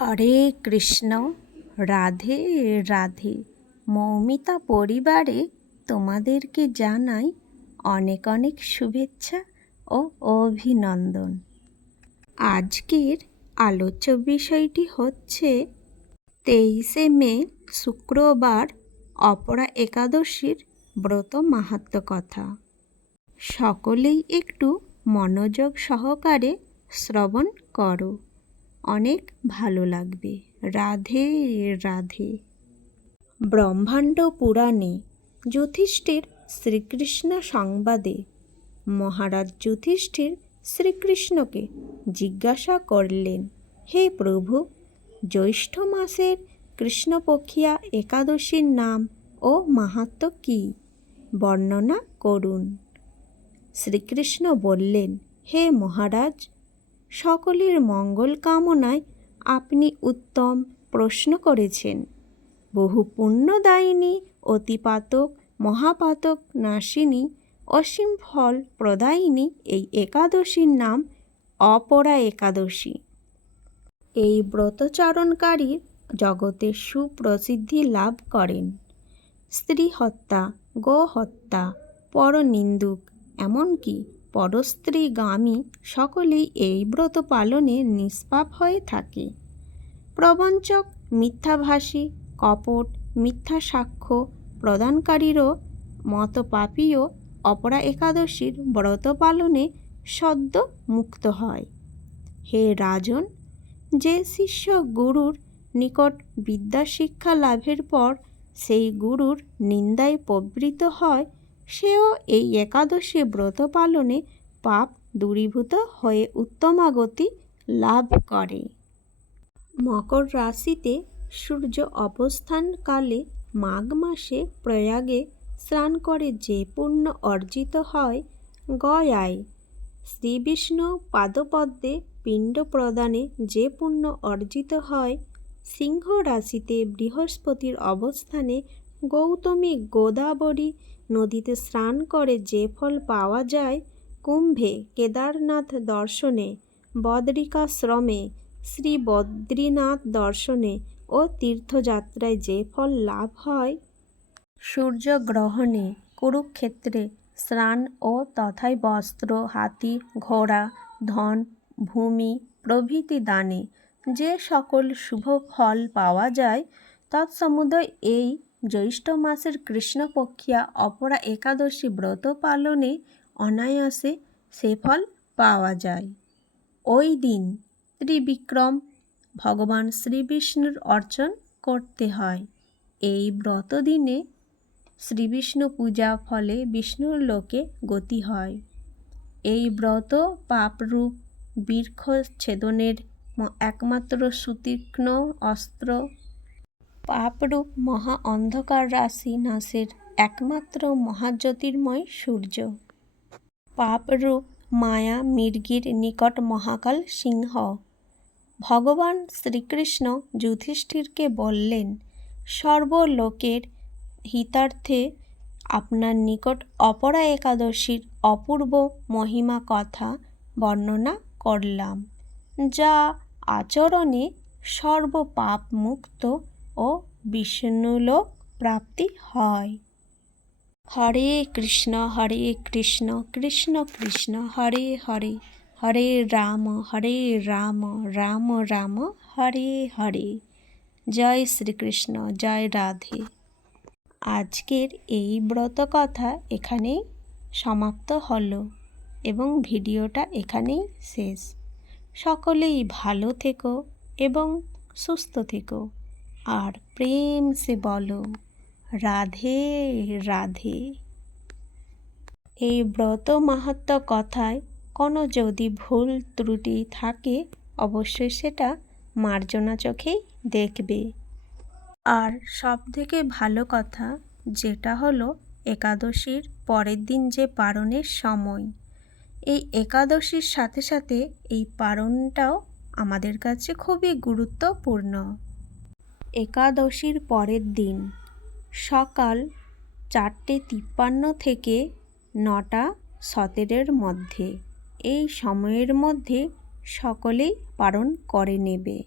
হরে কৃষ্ণ, রাধে রাধে। মৌমিতা পরিবারে তোমাদেরকে জানাই অনেক অনেক শুভেচ্ছা ও অভিনন্দন। আজকের আলোচ্য বিষয়টি হচ্ছে, তেইশে মে, শুক্রবার, অপরা একাদশীর ব্রত মাহাত্ম কথা। সকলেই একটু মনোযোগ সহকারে শ্রবণ করো। অনেক ভালো লাগবে। রাধে রাধে। ব্রহ্মাণ্ড পুরাণে যুধিষ্ঠির শ্রীকৃষ্ণ সংবাদে মহারাজ যুধিষ্ঠির শ্রীকৃষ্ণকে জিজ্ঞাসা করলেন, হে প্রভু, জ্যৈষ্ঠ মাসের কৃষ্ণপক্ষিয়া একাদশীর নাম ও মাহাত্ম কী? বর্ণনা করুন। শ্রীকৃষ্ণ বললেন, হে মহারাজ সকলের মঙ্গল কামনায় আপনি উত্তম প্রশ্ন করেছেন। বহু পুণ্যদায়িনী, অতিপাতক, মহাপাতক নাশিনী অসীম ফল প্রদায়িনী এই একাদশীর নাম অপরা একাদশী। এই ব্রতচারণকারী জগতে সুপ্রসিদ্ধি লাভ করেন। স্ত্রী হত্যা গো হত্যা পরনিন্দুক, এমনকি পরস্ত্রীগামী সকলেই এই ব্রত পালনে নিষ্পাপ হয়ে থাকে। প্রবঞ্চক, মিথ্যাভাষী, কপট মিথ্যা সাক্ষ্য প্রদানকারীরও মতো পাপীয় অপরা একাদশীর ব্রত পালনে সদ্য মুক্ত হয়। হে রাজন, যে শিষ্য গুরুর নিকট বিদ্যা শিক্ষা লাভের পর সেই গুরুর নিন্দায় প্রবৃত হয় সেও এই একাদশী ব্রত পালনে পাপ দূরীভূত হয়ে উত্তমাগতি লাভ করে। মকর রাশিতে সূর্য অবস্থানকালে মাঘ মাসে প্রয়াগে স্নান করে যে পুণ্য অর্জিত হয় গয়ায়। শ্রীবিষ্ণু পাদপদ্মে পিণ্ড প্রদানে যে পুণ্য অর্জিত হয় সিংহ রাশিতে বৃহস্পতির অবস্থানে গৌতমী গোদাবরী নদীতে স্নান করে যে ফল পাওয়া যায় কুম্ভে কেদারনাথ দর্শনে বদ্রিকাশ্রমে শ্রী বদ্রীনাথ দর্শনে ও তীর্থযাত্রায় যে ফল লাভ হয়। সূর্যগ্রহণে কুরুক্ষেত্রে স্নান ও তথায় বস্ত্র, হাতি, ঘোড়া, ধন, ভূমি, প্রভৃতি দানে যে সকল শুভ ফল পাওয়া যায়, তৎসমুদয় এই জ্যৈষ্ঠ মাসের কৃষ্ণপক্ষিয়া অপরা একাদশী ব্রত পালনে অনায়াসে সে ফল পাওয়া যায়। ওই দিন ত্রিবিক্রম ভগবান শ্রীবিষ্ণুর অর্চন করতে হয়। এই ব্রত দিনে শ্রীবিষ্ণু পূজা ফলে বিষ্ণুর লোকে গতি হয়। এই ব্রত পাপরূপ বৃক্ষ ছেদনের একমাত্র সুতীক্ষ্ণ অস্ত্র পাপরূপ মহা অন্ধকার রাশি নাশের একমাত্র মহাজ্যোতির্ময় সূর্য। পাপরূপ মায়া মির্গির নিকট মহাকাল সিংহ। ভগবান শ্রীকৃষ্ণ যুধিষ্ঠিরকে বললেন, সর্বলোকের হিতার্থে আপনার নিকট অপরা একাদশীর অপূর্ব মহিমা কথা বর্ণনা করলাম, যা আচরণে সর্বপাপ মুক্ত ও বিষ্ণুলোক প্রাপ্তি হয়। হরে কৃষ্ণ হরে কৃষ্ণ কৃষ্ণ কৃষ্ণ, হরে হরে হরে রাম হরে রাম রাম রাম, হরে হরে। জয় শ্রীকৃষ্ণ, জয় রাধে। আজকের এই ব্রত কথা এখানেই সমাপ্ত হলো এবং ভিডিওটা এখানেই শেষ। সকলেই ভালো থেকো এবং সুস্থ থেকো। আর প্রেম সে বলো, রাধে রাধে। এই ব্রত মাহাত্ম কথায় কোনো যদি ভুল ত্রুটি থাকে, অবশ্যই সেটা মার্জনা চোখেই দেখবে। আর সব থেকে ভালো কথা যেটা হলো, একাদশীর পরের দিন যে পারণের সময়। এই একাদশীর সাথে সাথে এই পারণটাও আমাদের কাছে খুবই গুরুত্বপূর্ণ। একাদশীর পরের দিন, সকাল চারটে তিপ্পান্ন থেকে নটা সতেরোর মধ্যে। এই সময়ের মধ্যে সকলেই পালন করে নেবে।